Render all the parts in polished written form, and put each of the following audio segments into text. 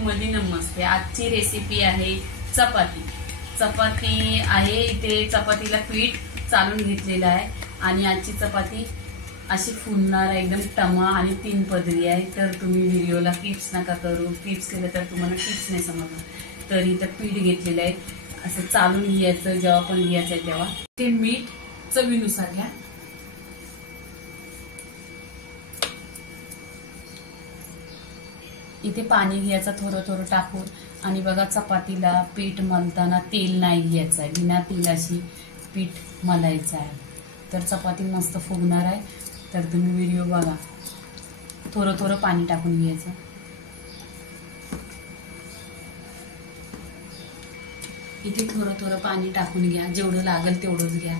मध्ये नमस्ते। आजची रेसिपी आहे चपाती। चपाती आहे इथे चपातीला पीठ चालून घेतलेलं आहे आणि आजची चपाती अशी फुलणार एकदम टमा आणि 3 पदरी आहे। तर तुम्ही व्हिडिओला टिप्स नका करू, टिप्स केलं तर तुम्हाला टिप्स नाही समजणार। तर इथं पीठ घेतलेलं आहे, असं चालून घ्यायचं, जेव्हा पण घ्यायचं आहे तेव्हा। ते मीठ चवीनुसार घ्या। इथे पाणी घ्यायचं थोडं थोडं टाकून आणि बघा चपातीला पीठ मळताना तेल नाही घ्यायचं आहे, बिना तेलाशी पीठ मळायचं आहे। तर चपाती मस्त फुगणार आहे। तर तुम्ही व्हिडिओ बघा, थोडं थोडं पाणी टाकून घ्यायचं। इथे थोडं थोडं पाणी टाकून घ्या, जेवढं लागेल तेवढंच घ्या।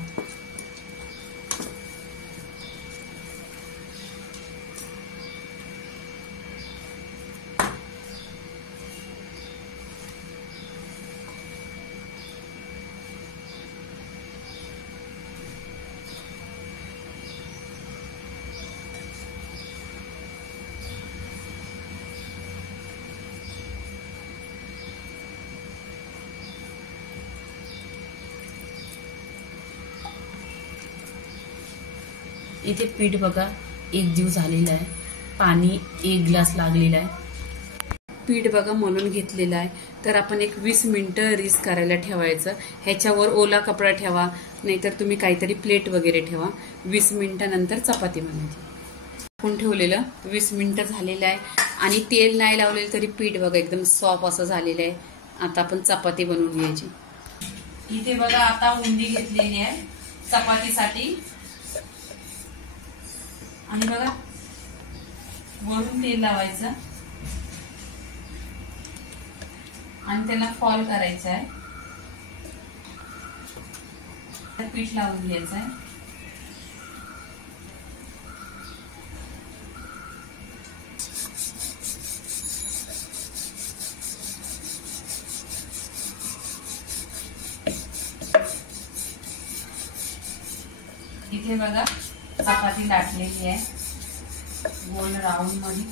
इथे पीठ बघा एक जीव झालेला आहे, पाणी 1 ग्लास लागलेला आहे। पीठ बघा मळून घेतलेलं आहे। तर आपण एक 20 मिनिटं रीस करायला ठेवायचं। ह्याच्यावर ओला कपडा ठेवा, नाहीतर तुम्ही काहीतरी प्लेट वगैरे ठेवा। 20 मिनिटानंतर चपाती बनवायची। आपण ठेवलेलं 20 मिनिटं झालेलं आहे आणि तेल नाही लावलेलं तरी पीठ बघा एकदम सॉफ्ट असं झालेलं आहे। आता आपण चपाती बनवून घ्यायची। इथे बघा आता उंडी घेतलेली आहे चपातीसाठी आणि बघा वरून तेल लावायचं आणि त्याला फॉल करायचं आहे। पीठ लावून घ्यायचं आहे। इथे बघा चपाती लाटलेली आहे गोल राऊंड मध्ये।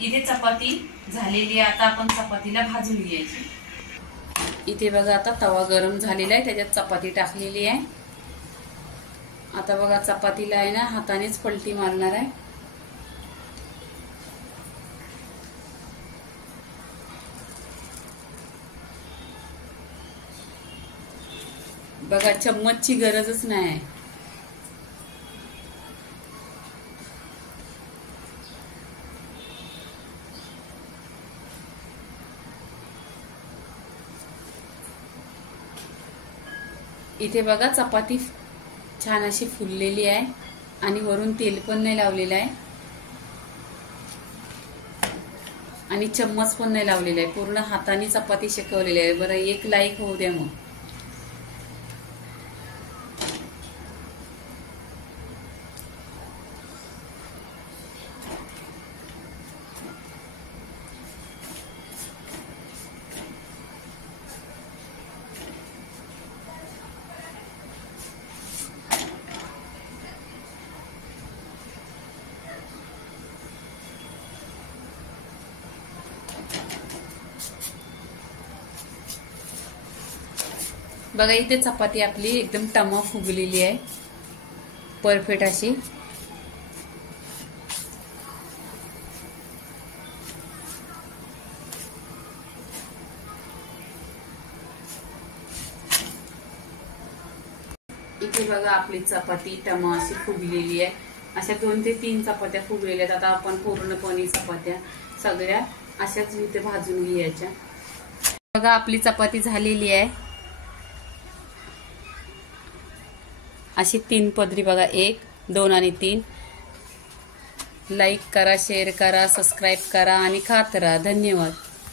इथे चपाती झालेली आहे। आता आपण चपातीला भाजून घ्यायची। इथे बघा आता तवा गरम झालेला आहे, त्याच्यात चपाती टाकलेली आहे। आता बघा चपातीला आहे ना हातानेच पलटी मारणार आहे। बघा चम्मचची गरजच नाही। इथे बघा चपाती छान अशी फुललेली आहे आणि वरून तेल पण नाही लावलेलं आहे आणि चम्मच पण नाही लावलेला आहे। पूर्ण हाताने चपाती शेकवलेली आहे। बरं एक लाईक होऊ द्या मग। बघा इथे चपाती आपली एकदम टमा फुगलेली आहे, परफेक्ट अशी। इथे बघा आपली चपाती टमा अशी फुगलेली आहे। अशा 2 ते 3 चपात्या फुगलेल्या आहेत। आता आपण पूर्णपणे चपात्या सगळ्या अशाच इथे भाजून घ्यायच्या। बघा आपली चपाती झालेली आहे अशी 3 पदरी बघा, 1, 2 आणि 3। लाईक करा, शेअर करा, सबस्क्राईब करा आणि खात राहा। धन्यवाद।